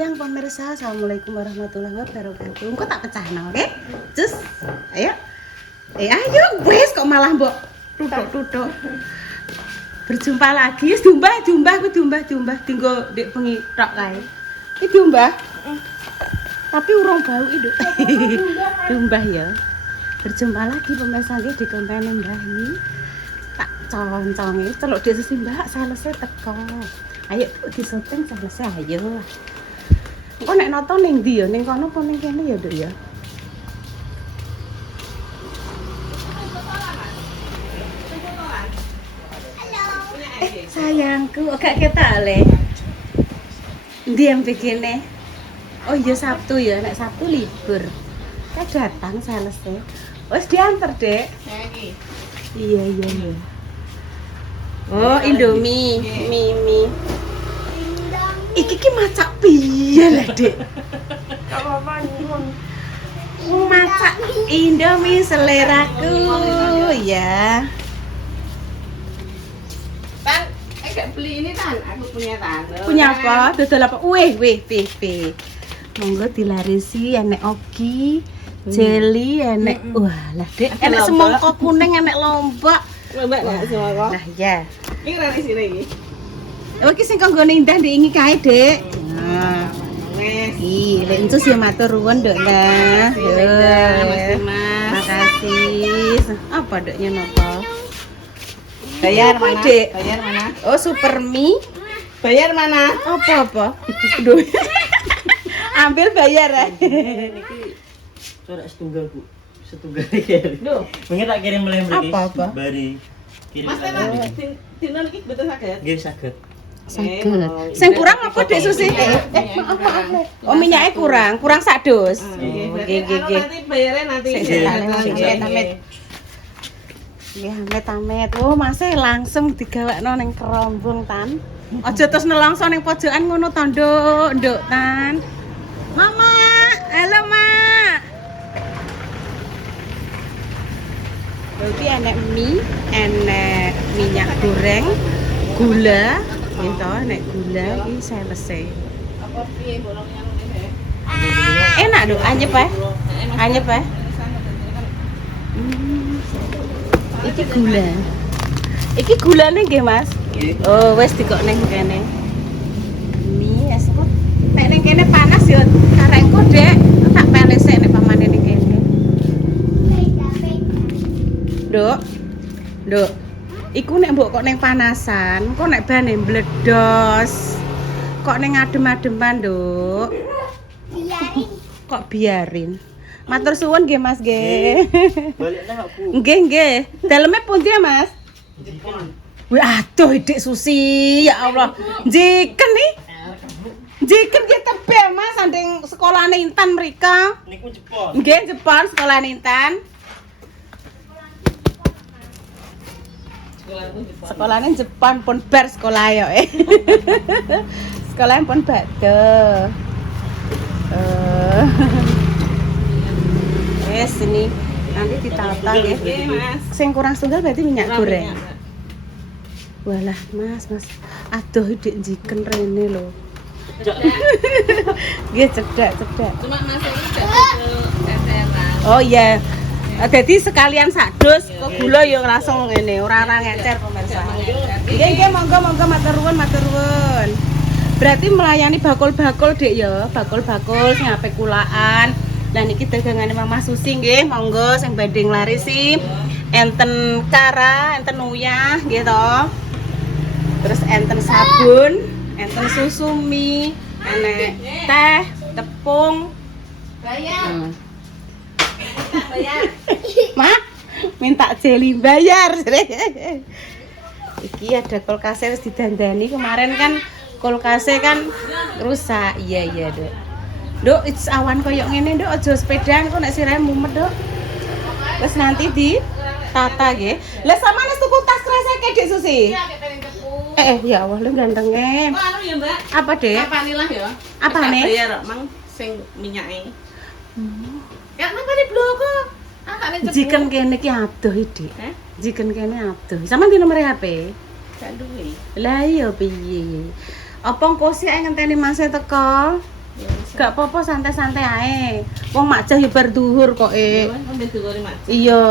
siang pemirsa. Assalamualaikum warahmatullahi wabarakatuh. Engko tak pecahno, oke? Cus. Ayo. Ayo wis kok malah mbok tutuk-tutuk. Berjumpa lagi. Diumbah tinggo ndek bengi tok kae. Iki diumbah. Tapi urung bau itu. Diumbah ya. Berjumpa lagi pemirsa nggih di konten Mbah ini. Tak conconge celuk dhewe Mbak, selesai teko. Ayo di syuting selesai ayo. Engko nek nonton ning ndi ya? Ning kono apa ning kene ya, Nduk ya? Sayangku, gak ketok le. Ndi yang bikine? Oh iya Sabtu ya, nek Sabtu libur. Kita datang selesai. Wes diantar, Dek. Iya. Oh, Indomie, mie. Iki ki macak piye lah, Dek? Gak apa-apa nyuwun. Macak Indomie seleraku, ya. Tan, gak beli ini Tan, aku punya Tan. Punya apa? Dodol apa? Wih, pipi. Monggo dilarisi enek ogi, jeli enek. Wah, lah Dek, enek semangka kuning, enek lombok. Lombok nek semangka. Nah, ya. Iki ra di sini iki. Oh, iki sing kanggo indah diingi kae, Dek. Nah. Wes. Ih, lek encus ya matur nuwun, Dok. Nah. Mas Dimas. Makasih. Apa Doknya nopo? Bayar Apa, mana? Dek? Bayar mana? Oh, super mie. Bayar mana? Apa? Duh. Ambil bayar ya. Niki corak setunggal Bu. Setunggal iki. Duh. Mungkin tak kirim mulai mriki. Apa? Bari. Kirim Mas Tenan dino iki betul saged. Nggih saged. Saged. Sing kurang apa Dek Susi? Apa? Oh, minyaknya kurang sak dus. Nggih. Nanti bayarnya nanti. Nggih, amit-amit. Oh, Mas langsung digawekno ning kerombong Tan. Aja terus nelongso ning pojokan ngono to, Nduk, Tan. Mama, halo Mak. Berarti enek mie, enek minyak goreng, gula, gitu, enek gula, ini selesai. Apa piye bolong yang ini? Enak dong, anyep ya? Anyep ya? Iki gula. Iki gulane nggih, Mas? Oh, wis dikok ning kene. Mie es kok. Nek ning kene panas ya karengku, Dek. Tak pelesek nek pamane ning kene. Nduk. Iku nek mbok kok ning panasan, kok nek bane mbledos. Kok ning adem-ademan, Nduk. Kok biarin. Matur suwun nggih, Mas nggih. Balik nang Bu. Nggih. Daleme pundi ya, Mas? Wih, aduh Dik Susi, ya Allah. Jiken nih. Jiken ki tebel, Mas, sanding sekolahane Intan mrika. Niku Jepang. Nggih, Jepang sekolahane Intan. Sekolahane Jepang pun bar sekolah yo. Sekolahane pun bakdo. Wes ini nanti ditata nggih. Mas. Sing kurang setunggal berarti minyak goreng. Walah, Mas. Aduh, Dik jiken rene lho. Nggih, cedak. Cuma Mas ini gak eseran. Oh iya. Jadi sekalian sak dus, kok gula ya langsung ngene, ora ngecer pemirsa. Nggih, monggo matur nuwun. Berarti melayani bakul-bakul, Dik ya. Bakul-bakul sing ape kulaan. Lah niki dagangane Mama Susi nggih, monggo sing badhe nglarisi. Enten kara, enten uyah nggih to. Terus enten sabun, enten susu mie, enek teh, tepung. Bayar. Bayar. Mak, minta jeli bayar. Iki ada kulkasnya wis didandani kemarin kan kulkasnya kan rusak. Iya, Dok. Dok, it's awan koyok ngene, Dok. Aja sepedaan kok nek sirahe mumet, Dok. Terus nanti di tata nggih. Lah sampeyan tuku tas kreseke Dik Susi? Iya, kayak pengen cepu. Ya Allah, lu gantenge. Oh, anu ya, Mbak. Apa, Dek? Kapanilah ya. Apane? Bayar mang sing minyake. Ya napa di bloko? Tak nek cepu. Jiken kene ki adoh, Dik. Heh? Jiken kene adoh. Sampeyan di nomor HP? Gak duwe. Lah iya piye? Apa engko sik ngenteni Mas teko? Gak apa-apa santai-santai ae. Wong Mak Jah yo bar duhur kok Ya kan ambil dulu Mak. Iya.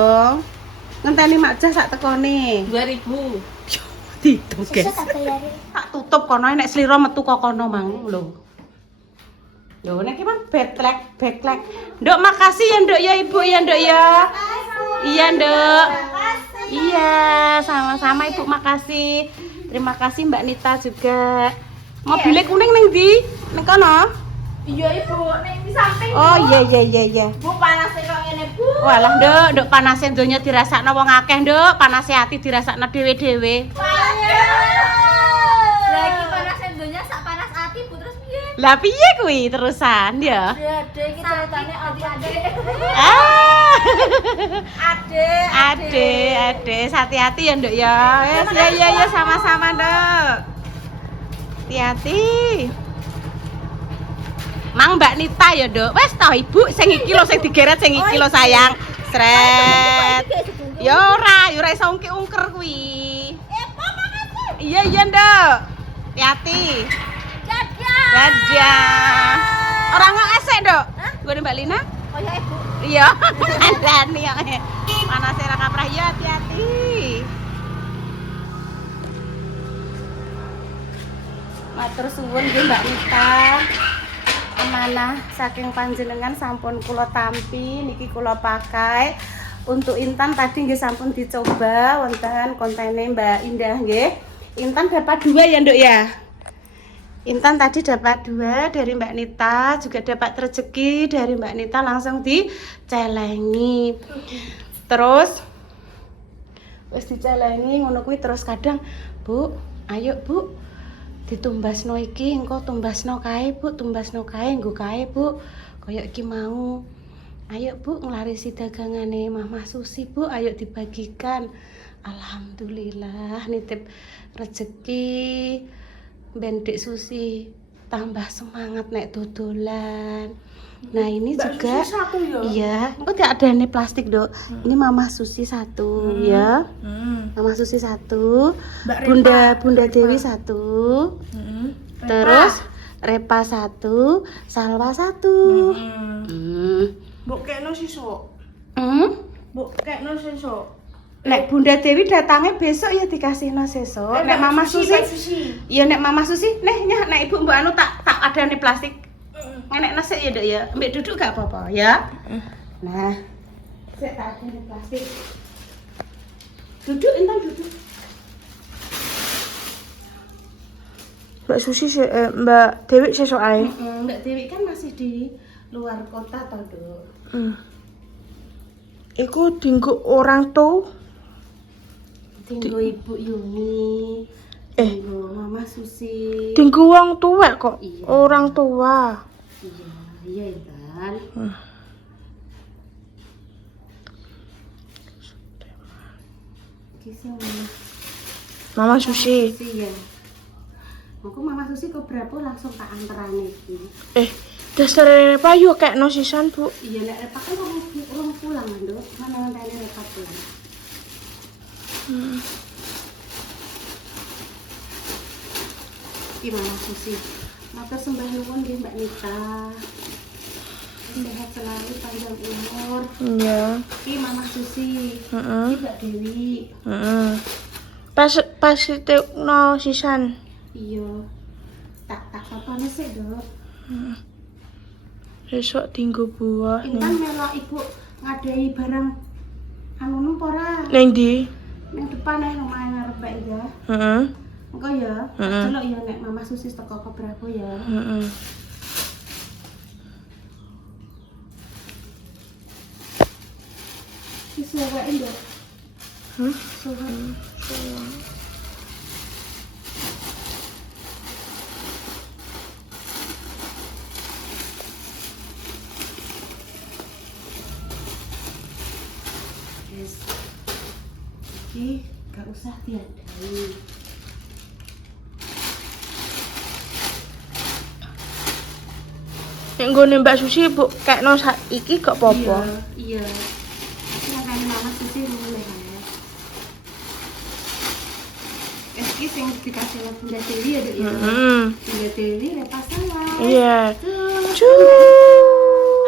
Ngenteni Mak Jah sak tekone. 2000. Ditu, guys. Tak tutup kono nek slira metu kok kono mang lho. Lho nek iki mang backtrack. Nduk makasih ya Nduk ya Ibu ya Nduk ya. Iya Nduk. Iya, sama-sama Ibu makasih. Terima kasih Mbak Nita juga. Mobilnya kuning ning ndi? Ning kono? Iya Ibu, ning di samping. Oh iya. Bu panas kok ngene Bu. Walah Nduk panase donya dirasakno wong akeh Nduk, panase ati dirasakno dhewe-dhewe. Lagi panas endonya sak panas ati Bu terus piye? Lah piye kuwi terusan ya? Dede iki ceritane adik-adik. Ah. Adik. Hati-hati ya Nduk ya. Wes ya sama-sama Nduk. Hati-hati. Mang Mbak Nita ya Nduk. Wes toh Ibu sing iki lho sing digeret sing iki lho sayang. Sret. Ya ora iso ungkir kuwi. Iya Nduk. Hati-hati. Dadah. Orang ngesek Nduk. Gue Mbak Lina. Oh ya Ibu. Iya, andani ya. Panase ra kaprah ya hati-hati. Matur suwun nggih Mbak Nita. Amanah saking panjenengan sampun kula tampi niki kula pakai. Untuk Intan tadi nggih sampun dicoba wonten kontene Mbak Indah nggih. Intan dapat 2 ya Nduk ya. Intan tadi dapat 2 dari Mbak Nita, juga dapat rezeki dari Mbak Nita langsung dicelengi. Terus wis dicelengi ngono kuwi terus kadang, Bu, ayo Bu, ditumbasno iki, engko tumbasno kae Bu, tumbasno kae nggo kae Bu. Kaya iki mau. Ayo Bu, nglarisi dagangane Mama Susi Bu, ayo dibagikan. Alhamdulillah nitip rezeki. Bendek Susi tambah semangat nek dodolan. Nah ini Mbak juga Susi satu ya? Iya, kok tidak ada nih plastik Dok. Ini Mama Susi 1 ya. Mama Susi 1, Bunda Dewi 1, terus Repa 1, Salwa 1. Mbok kekno sesuk. Mbok kekno sesuk. Nek Bunda Dewi datangnya besok ya dikasihno sesuk. Nek Mama Susi, iya nek Mama Susi, nek Ibu mbok anu tak ada nih plastik. Ngenek nasi ya Dok ya. Mbak duduk gak apa-apa ya. Nah, saya tak ada nih plastik. Duduk Intan duduk. Mbak Susi Mbak Dewi sesuk ae. Mbak Dewi kan masih di luar kota toh Dok. Iku dinggo orang tuh. Tinggo Ibu Yuni. Tinggo Mama Susi. Dinggo wong tuwek kok. Iya. Orang tua. Iya Intan. Kisah Mama Susi. ya. Aku Mama Susi kok berapa langsung tak anterane iki. Dasar Repa yo kekno sisan, Bu. Iya nek Repa kan orang pulang Nduk. Mana ngenteni Repa pulang. Gimana Susi? Maka sembah nuwun nggih Mbak Nita. Sehat selalu, panjang umur. Iya. Iki Mama Susi. Heeh. Iki Mbak Dewi. Pas tekno sisan. Iya. Tak papane sik, Dok. Besok dinggo buah. Intan melok Ibu ngadahi barang anu nang ora? Ning ndi? Ning depan omahe ngarep Mbak ya. Heeh. Engko ya, delok ya nek Mama Susi teko keberapa ya. Heeh. Disuweke, Nduk. Suwek. Yes. Iki gak usah diadai. Nek nggone Mbak Susi, Bu, kekno iki gak apa-apa. Iya. Iki kan Mama Susi mulai ya. Iki sing dikasih Bunda Dewi ya, Dek ya. Bunda Dewi lepas salah. Iya.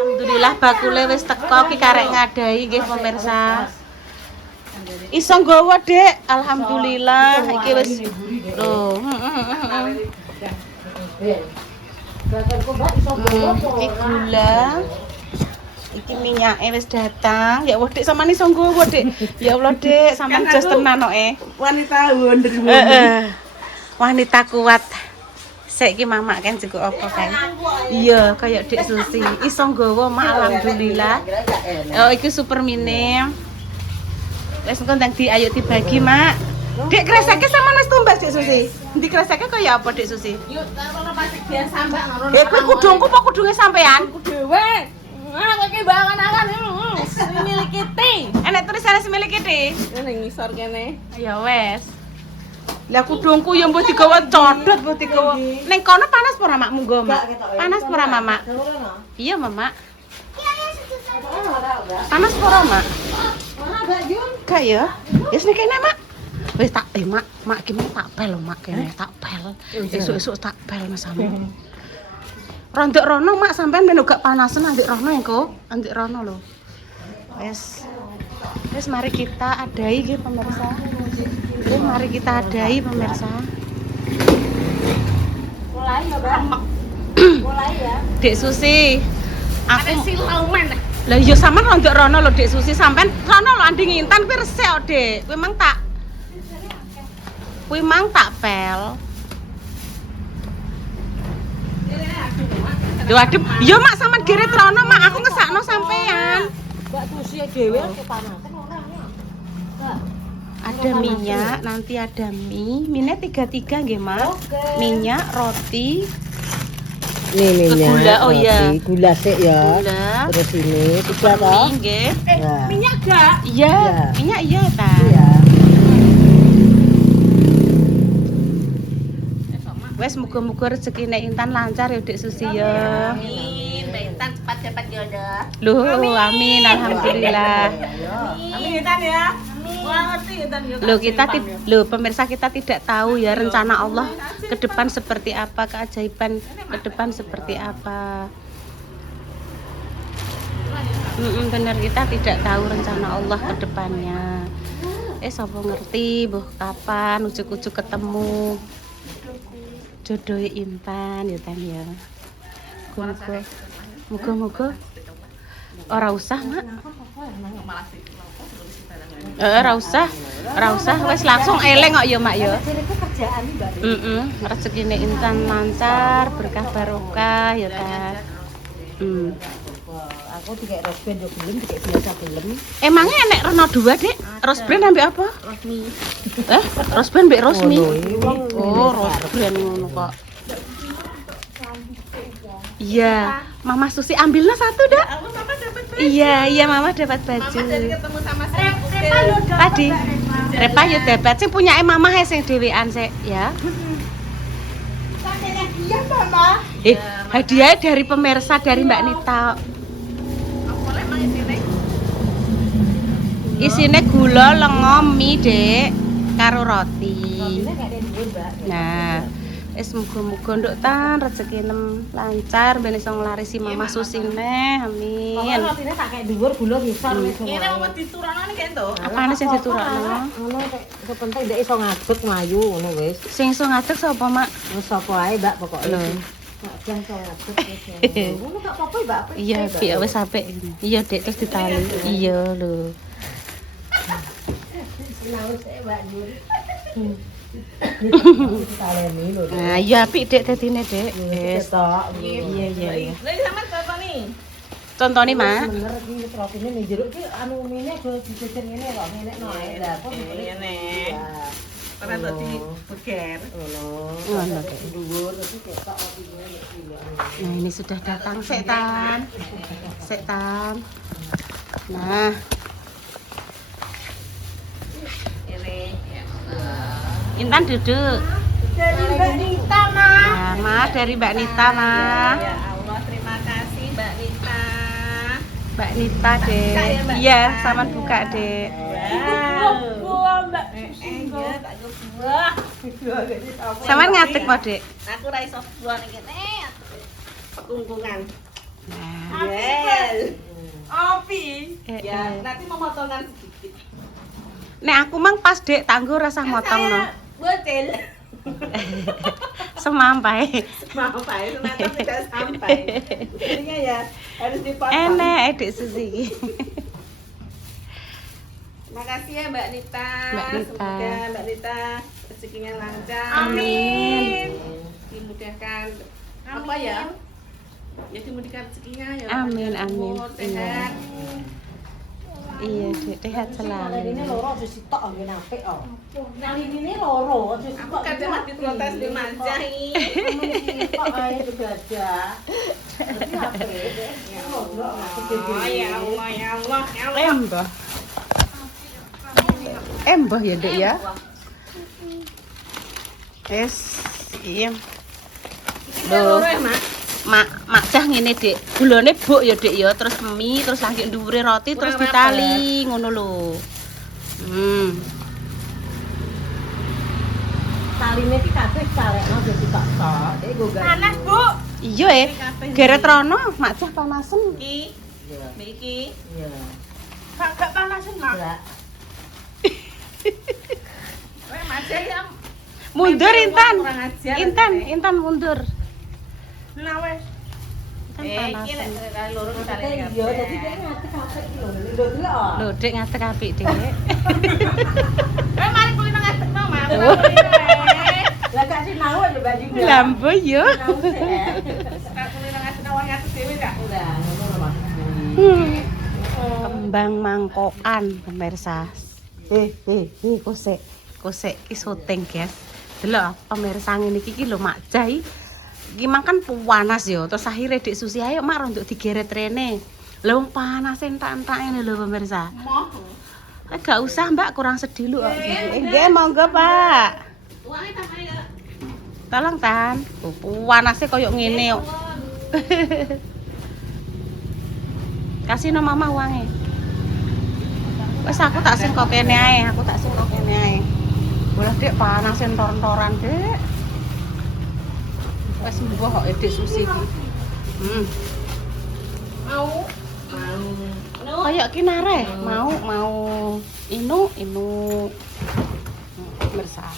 Alhamdulillah bakule wis teko ki karek ngadahi nggih pemirsa. Iso nggawa, Dek. Alhamdulillah iki wis lho. Iki gula. Iki minyake wis datang. Ya Allah, Dek, sampean iso nggawa, Dek. Ya Allah, Dek, sampean jos tenan kok Wanita wonder wanita kuat. Saiki mamak kan cukup apa kan? Iya, kayak Dek Susi. Iso nggawa, Mak, alhamdulillah. Oh, iki super minim. Wis engko ndang ayo dibagi, Mak. Dek kreseke sama wis tumbas, Dek Susi. Endi kreseke kaya apa, Dek Susi? Yuk, taruh plastik biasa mbak, ngono. Kuwi kudungku apa kudunge sampean? Dewe. Nah, kowe ki bangan-angan milik kita. Enek tulisane milik iki. Ning ngisor kene. Ya wes. Lah kudungku ya mbok digawa codot, mbok digawa. Ning kono panas ora makmu nggo, Mak? Panas ora, Mamak? Iya, Mamak. Panas ora, Mak? Gak ya? Wis nek kene, Mak. Wis tak Mak iki tak pel lho, Mak kene tak pel. Esuk-esuk tak pel Mas Ami. Rondok rono, Mak, sampean ben gak panasen andik rono engko, andik rono lho. Wes mari kita adahi nggih pemirsa. Mari kita adahi pemirsa. Mulai ya, Bang. Mulai ya. Dek Susi. Ada Aku silau men. lah iya sampean rondok rono lho Dek Susi, sampean rono lho anding intan kuwi resik kok, Dek. Kuwi mang tak pel. Lho adem. Iya, Mak, sampean geret rono, Mak. Aku ngesakno sampean. Mbak Tusi dhewe kepanasan orang ya. Ada minyak, nanti ada mie. Mie-nya 33 nggih, Mak. Minyak, roti, Nih gula, oh iya. Gula sik ya. gula, Terus ini tiga toh. mie nggih. Ya. Minyak gak? Iya, Iya. minyak iya ta. Iya. Wes muga-muga rezekine Intan lancar ya Dek Susi ya. Amin. Mbak Intan cepat dapat jodoh. Loh, amin alhamdulillah. Amin Intan ya. Wah, ngerti Intan ya. Loh pemirsa kita tidak tahu ya rencana Allah ke depan seperti apa, keajaiban ke depan seperti apa. Benar kita tidak tahu rencana Allah ke depannya. Sapa ngerti boh kapan ujuk-ujuk ketemu jodoh Intan ya Tan ya. Muga-muga ora usah, Mak. Ora usah wis langsung eleng kok ya, Mak ya. Kerjaan Mbak. Rezekine Intan lancar, berkah barokah ya ta. Aku dikek rosben yo gelem, dikek biasa gelem. Emangnya enek reno dua, Dek? Rosbrand ambek apa? Rosmi. Rosbrand mbek Rosmi. Oh, Rosbrand ngono kok. Iya, Mama Susi ambilnya satu, Dak. Aku sama dapat baju. Iya, Mama dapat baju. Mama jadi ketemu sama Tadi Repa yo dapat sing punyake Mama he sing dhewean sik ya. Iya, Mama. Hadiah dari pemirsa dari Mbak Nita. Boleh mang isine. Isine gula, lenga, mie, Dek, karo roti. Nah, muga-muga nduk Tan rezeki nem lancar ben iso nglarisi Mama Susine. Amin. Rotine tak kek dhuwur gula ngisor wis. Ini mau diturunno nih kan tuh. Apane sing diturakno? Ngono kek penting ndek iso ngadeg mlayu ngono wis. Sing iso ngadeg sapa, Mak? Wis sapa ae, Mbak, pokoke. Lho. Jangan iso ngadeg wis. Ngono gak apa-apa, Mbak. Iya, piye wis apik. Iya, Dek, terus ditali. Iya lho. Sinau sik, Mbak Nur. Taleni lho. Nah, iya apik Dek dadine, Dek. Wis. Ketok. Iya, iya, iya. Lha sampean berapa nih? Contone, Mak. Bener iki rotine ning jero iki anu mine go dijejer ngene kok ngene ae. Lah kok Ngene. ya. Ora tadi beker. Ngono. Ngono, Dek. Dhuwur terus ketok rotine iki. Nah, ini sudah datang setan. Setan. Nah, Ini. Intan duduk. Dari Mbak Nita, Ma. Nah, Ma dari Mbak Nita, Ma. Ya Allah, terima kasih Mbak Nita. Mbak Nita, Dek. Buka ya, Mbak Iya, Nita. sama buka, Dek. Wow. Mbak. Iya, tak buah. Sama ngadeg, Pak, Dek. Aku ra iso buah ning kene. Pekungkungan. Nah, Yes. Opi. Ya, nanti mau potongan sedikit. nek aku mang pas Dek tanggo rasa motong no. Betul. Semampai. Sampai, ternyata tidak sampai. Jadinya ya harus dipotong. Enek Dek Susi. Makasih ya Mbak Nita. Mbak Nita. Semoga Mbak Nita rezekinya lancar. Amin. Dimudahkan apa ya? Ya dimudahkan rezekinya ya. Amin, amin. Umur, sehat. Iya, Dek, sehat Kali ini selalu. loro aja sitok nggih apik kok. Kali ini loro aja Aku sitok. kadang mati protes di manjahi. Sitok ae digadah. Tapi apik. Ya Allah, Oh ya Allah, ya Allah, ya Allah. Embah. Embah ya, Dek ya. Yes, iya. Loro ya, Mak. Mak cah ngene, Dek. Gulane buk ya, Dek ya, terus mie, terus lagi dhuwure roti, terus Kurang ditali ngono lho. Taline iki kabeh calekno dadi tok tok. Iki go gawe. Panas, Bu. Iya geret rono, mak cah panasen. Iki, Iya. Mbak iki. Iya. Gak panasan, Mak. Enggak. Weh, Majah ya. Mundur Intan. Kurang ajar. Intan mundur. Nah, wes. Intan Iki panasen. nek loro kali Iya, dadi dia ngerti apik iki lho. Lho delok. Lho, Dek ngatek apik, Dek. Weh, mari kulino ngadekno, Mak. Oh. Lah gak sinau aja Mbak Dinda. Lambo yo. Sinau sih. Nek kulino ngadekno wong ngadek dhewe gak? Udah, ngono lho maksudnya. Kembang mangkokan pemirsa. Kosek iki syuting, guys. Delok pemirsa ngene iki lho Mak Jai. Iki mang kan panas yo, terus akhirnya Dek Susi ayo Mak untuk digeret rene. Lha wong panas entak-entak ngene lho pemirsa. Moh. Gak usah Mbak, kurang sedih lu. Nggih, monggo Pak. Uangnya tak ya. Tolong Tan. Panasnya koyo ngene kok. Kasih no mama uangnya. Wes aku tak sing kok kene ae, Boleh Dek panas entor-entoran, Dek. Wes mbuh kok Dek Susi iki. Mau. Kayak kinare, mau inu bersah.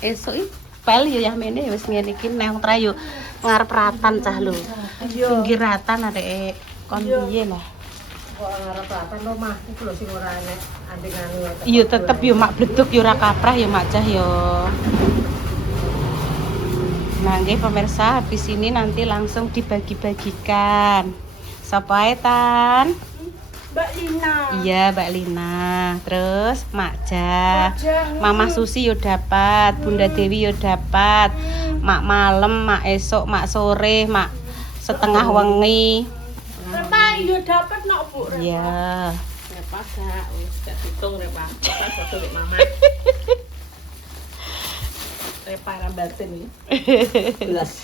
Esuk iki pel yo ya mene wis ngene iki nang trayo ngarep ratan cah lho. Pinggir ratan arek kon piye lah. Kok ngarep apa omahku ku lho sing ora enek andengane wae. Iya tetep yo mak bleduk yo ora kaprah yo mak cah yo. Nah, nggih pemirsa, habis ini nanti langsung dibagi-bagikan. Sapa ae Tan? Mbak Lina. Iya, Mbak Lina. Terus Mak Jah. Mama Susi yo dapat, Bunda Dewi yo dapat. Mak malam, mak esok, mak sore, mak setengah wengi. Repa yo dapat nok, Bu. Iya. Repa gak wis gak ditung Repa. Repa satu lek mama. Repa rambaten iki. Belas.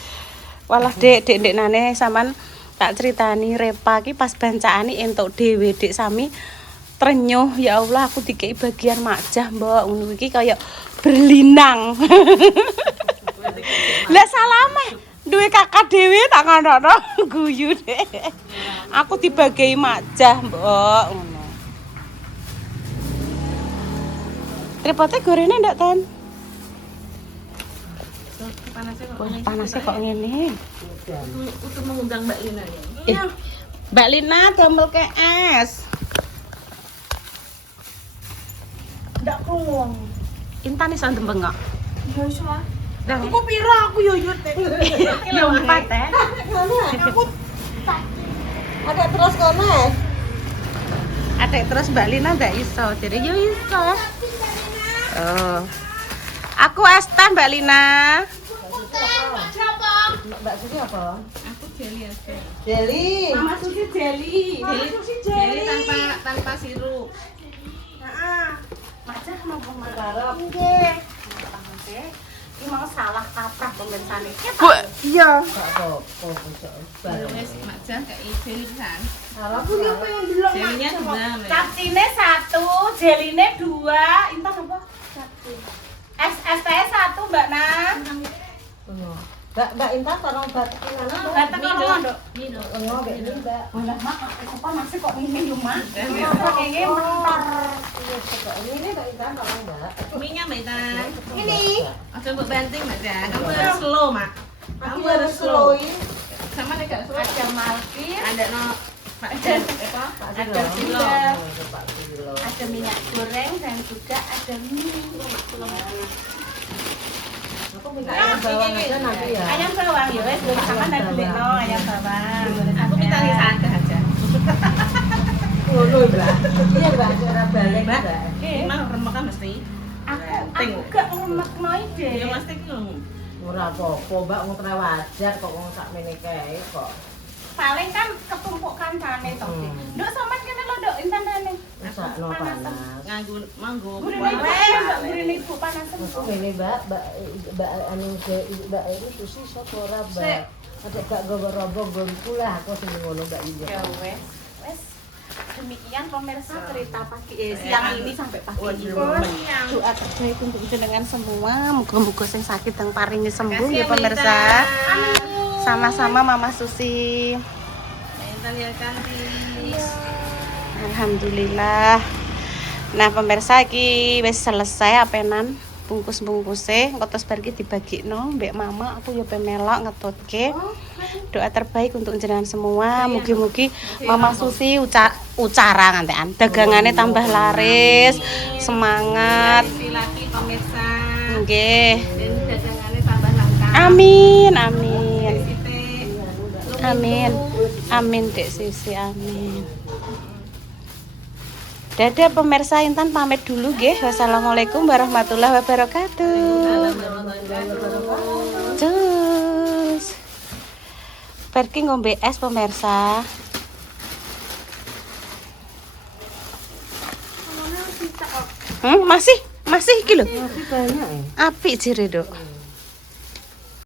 Walah Dek nane sampean tak ceritani Repa ki pas bancaane entuk dhewe Dek sami trenyuh ya Allah aku dikei bagian makjah Mbok ngono iki kaya berlinang. Lah salame duwe kakak dhewe tak kandhakno guyu Dek. Aku dibagi makjah Mbok ngono. Tripodnya gorene ndak Tan? Panasnya kok ngene. Untuk mengundang Mbak Lina ya. Mbak Lina damel ke es. Ndak krungu. Intan iso ndembeng kok. Yo iso lah. Dah. Aku pira aku yo yut. Yo 4 teh. Aku Ada terus kono. Adek terus Mbak Lina ndak iso. Jadi yo iso. Oh. Aku es teh Mbak Lina. Mbak Susi apa? Aku jeli aja. Jeli. Mama Susi jeli. Jeli tanpa sirup. heeh. Macah mau Garap. Nggih. Ini mau salah kaprah pemirsane. Bu, iya. Gak apa-apa. Belum wis Majah kayak jeli pisan. Garap. Aku yo pengen delok Jelinya Mak. 2. Capcine 1, jeline 2. Intan apa? Es teh 1 Mbak Nang. Mbak Intan tolong batakin anu. Batak kalau Dok. Enggak, Mbak ini, Mbak. Malah mak, apa masih kok ini lu mak? Ini Mbak Intan tolong, Mbak. Minyak Mbak Intan. Ini. Oke buat banting Mbak ya. Kamu harus slow Mak. Kamu harus slow. Sama dekat slow. Ada malkin, Ada no Pak Jen. ada Kilo. kilo, ada minyak goreng dan juga ada mie. Aku minta ayam bawang aja nanti ya. Ayam bawang ya wes, belum sama dan beli no ayam bawang. Aku minta di sana aja. Oh, Mbak. Iya, Mbak, cara balik, Mbak. Emang remek kan mesti. Aku gak ngemek noi deh. Ya mesti ki. Ora apa-apa, Mbak, wong wajar kok wong sakmene kae kok. Paling kan ketumpuk kancane to. Nduk sampean kene lho Nduk intandane. Masakno panas. Nganggo manggo. Gurine Nduk gurine ibu panas Masuk ngene, Mbak anu Mbak ini susi sapa ora, Mbak? Ada gak gowo-robo nggonku lah aku sing ngono, Mbak Iya. Ya wes. Wes. Demikian pemirsa cerita pagi siang ini sampai pagi ini. Doa terbaik untuk jenengan semua. Moga-moga sing sakit dan paringi sembuh ya pemirsa. Sama-sama Mama Susi. Intan yang cantik. Alhamdulillah. Nah pemirsa iki wis selesai apenan bungkus-bungkuse engko terus bar iki dibagikno mbek mama aku ya pemelok ngetutke. Doa terbaik untuk jenengan semua. Mugi-mugi Mama Susi ucara ngantekan dagangane tambah laris, semangat. Laki pemirsa. Nggih. Dan dagangannya tambah langka. Amin, amin. Siti. Amin. Amin Dek Sisi, amin. Dadah pemirsa, Intan pamit dulu nggih. Wassalamualaikum warahmatullahi wabarakatuh. Cus. Pergi ngombe es pemirsa. Masih iki lho. Masih banyak ya. Apik jere, Dok.